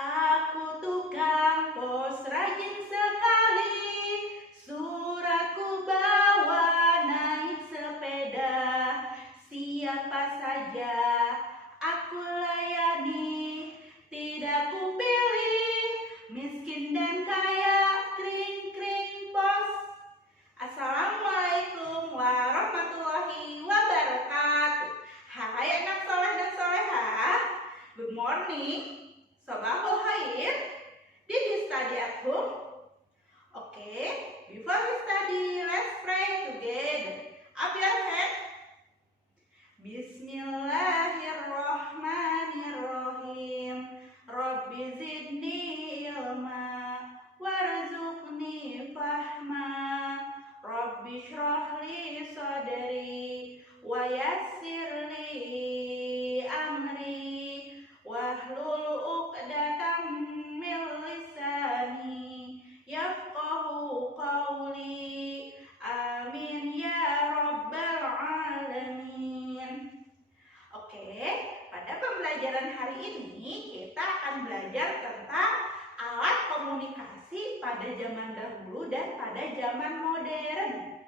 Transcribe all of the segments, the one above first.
Aku tukang pos rajin sekali, suratku bawa naik sepeda. Siapa saja aku layani, tidak kupilih miskin dan kaya, kring kring pos. Assalamualaikum warahmatullahi wabarakatuh. Hai anak soleh dan solehah, good morning. Sabahul khair. Did you study at home? Okay, before we study, let's pray together. Up your head. Bismillahirrahmanirrahim. Rabbi zidni ilma warzuqni fahma. Rabbi shrahli sadri wa yassirli amri wahlul uqdatam min lisani yafqahu qawli. Amin ya rabbal alamin. Oke, pada pembelajaran hari ini kita akan belajar tentang alat komunikasi pada zaman dahulu dan pada zaman modern.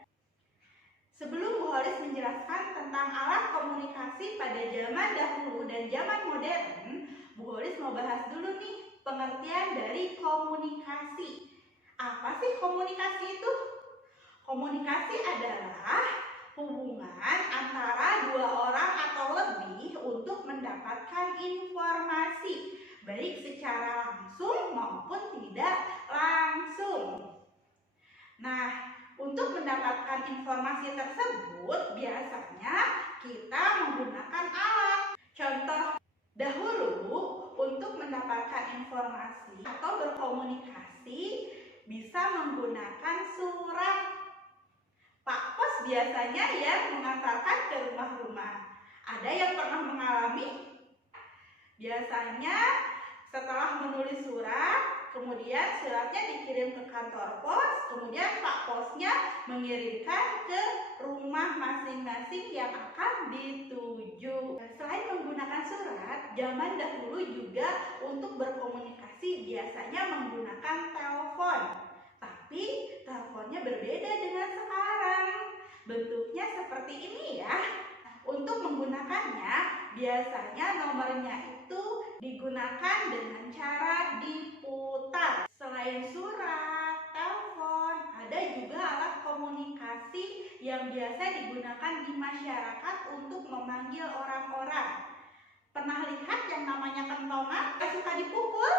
Sebelum Bu Holis menjelaskan tentang alat komunikasi pada zaman dahulu dan zaman modern, Bu Holis mau bahas dulu nih pengertian dari komunikasi. Apa sih komunikasi itu? Komunikasi adalah hubungan antara dua orang atau lebih untuk mendapatkan informasi, baik secara langsung maupun tidak langsung. Nah, untuk mendapatkan informasi tersebut biasanya kita menggunakan alat. Contoh dahulu untuk mendapatkan informasi atau berkomunikasi bisa menggunakan surat. Pak Pos biasanya yang mengantarkan ke rumah-rumah. Ada yang pernah mengalami? Biasanya setelah menulis surat, kemudian suratnya dikirim ke kantor pos, kemudian Pak Posnya mengirimkan ke rumah masing-masing yang akan dituju. Selain menggunakan surat, zaman dahulu juga untuk berkomunikasi biasanya menggunakan telepon. Tapi teleponnya berbeda dengan sekarang. Bentuknya seperti ini ya. Untuk menggunakannya, biasanya nomornya itu digunakan dengan cara diputar. Selain surat, telepon, ada juga alat komunikasi yang biasa digunakan di masyarakat untuk memanggil orang-orang. Pernah lihat yang namanya kentongan yang suka dipukul?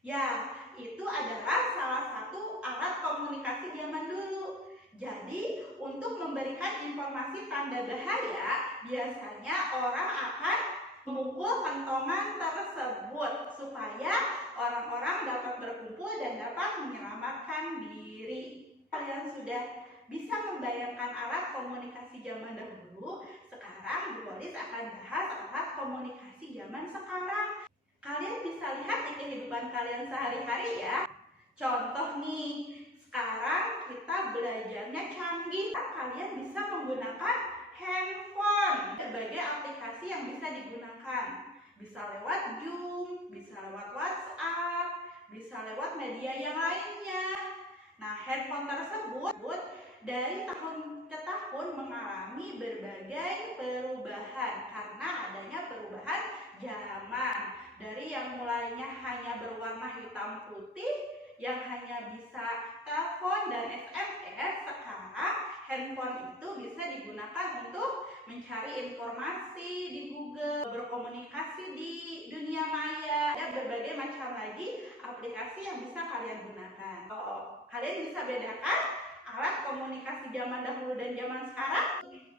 Ya, itu adalah salah satu alat komunikasi zaman dulu. Jadi, untuk memberikan informasi tanda bahaya, biasanya orang akan memukul kentongan tersebut supaya orang-orang dapat berkumpul dan dapat menyelamatkan diri. Kalian sudah bisa membayangkan alat komunikasi zaman dahulu. Sekarang Bu Holis akan bahas alat komunikasi zaman sekarang. Kalian bisa lihat di kehidupan kalian sehari-hari ya. Contoh nih, sekarang kita belajarnya canggih. Kalian bisa menggunakan handphone. Berbagai aplikasi yang bisa digunakan. Bisa lewat Zoom, bisa lewat WhatsApp, bisa lewat media yang lainnya. Nah, handphone tersebut dari tahun ke tahun mengalami berbagai perubahan karena adanya perubahan zaman. Dari yang mulainya hanya berwarna hitam putih, yang hanya bisa telepon dan SMS, sekarang handphone itu bisa digunakan untuk mencari informasi di Google, berkomunikasi di dunia maya. Ada berbagai macam lagi aplikasi yang bisa kalian gunakan. Kalian bisa bedakan alat komunikasi zaman dahulu dan zaman sekarang?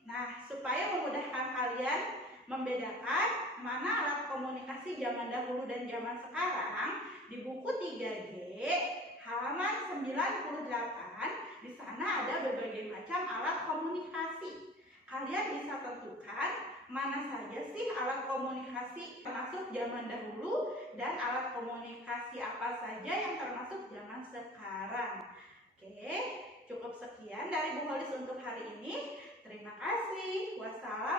Nah, supaya memudahkan kalian membedakan mana alat komunikasi zaman dahulu dan zaman sekarang, di buku 3G halaman 98 di sana ada berbagai macam alat komunikasi. Kalian bisa tentukan mana saja sih alat komunikasi termasuk zaman dahulu dan alat komunikasi apa saja yang termasuk zaman sekarang. Oke, cukup sekian dari Bu Holis untuk hari ini. Terima kasih. Wassalamualaikum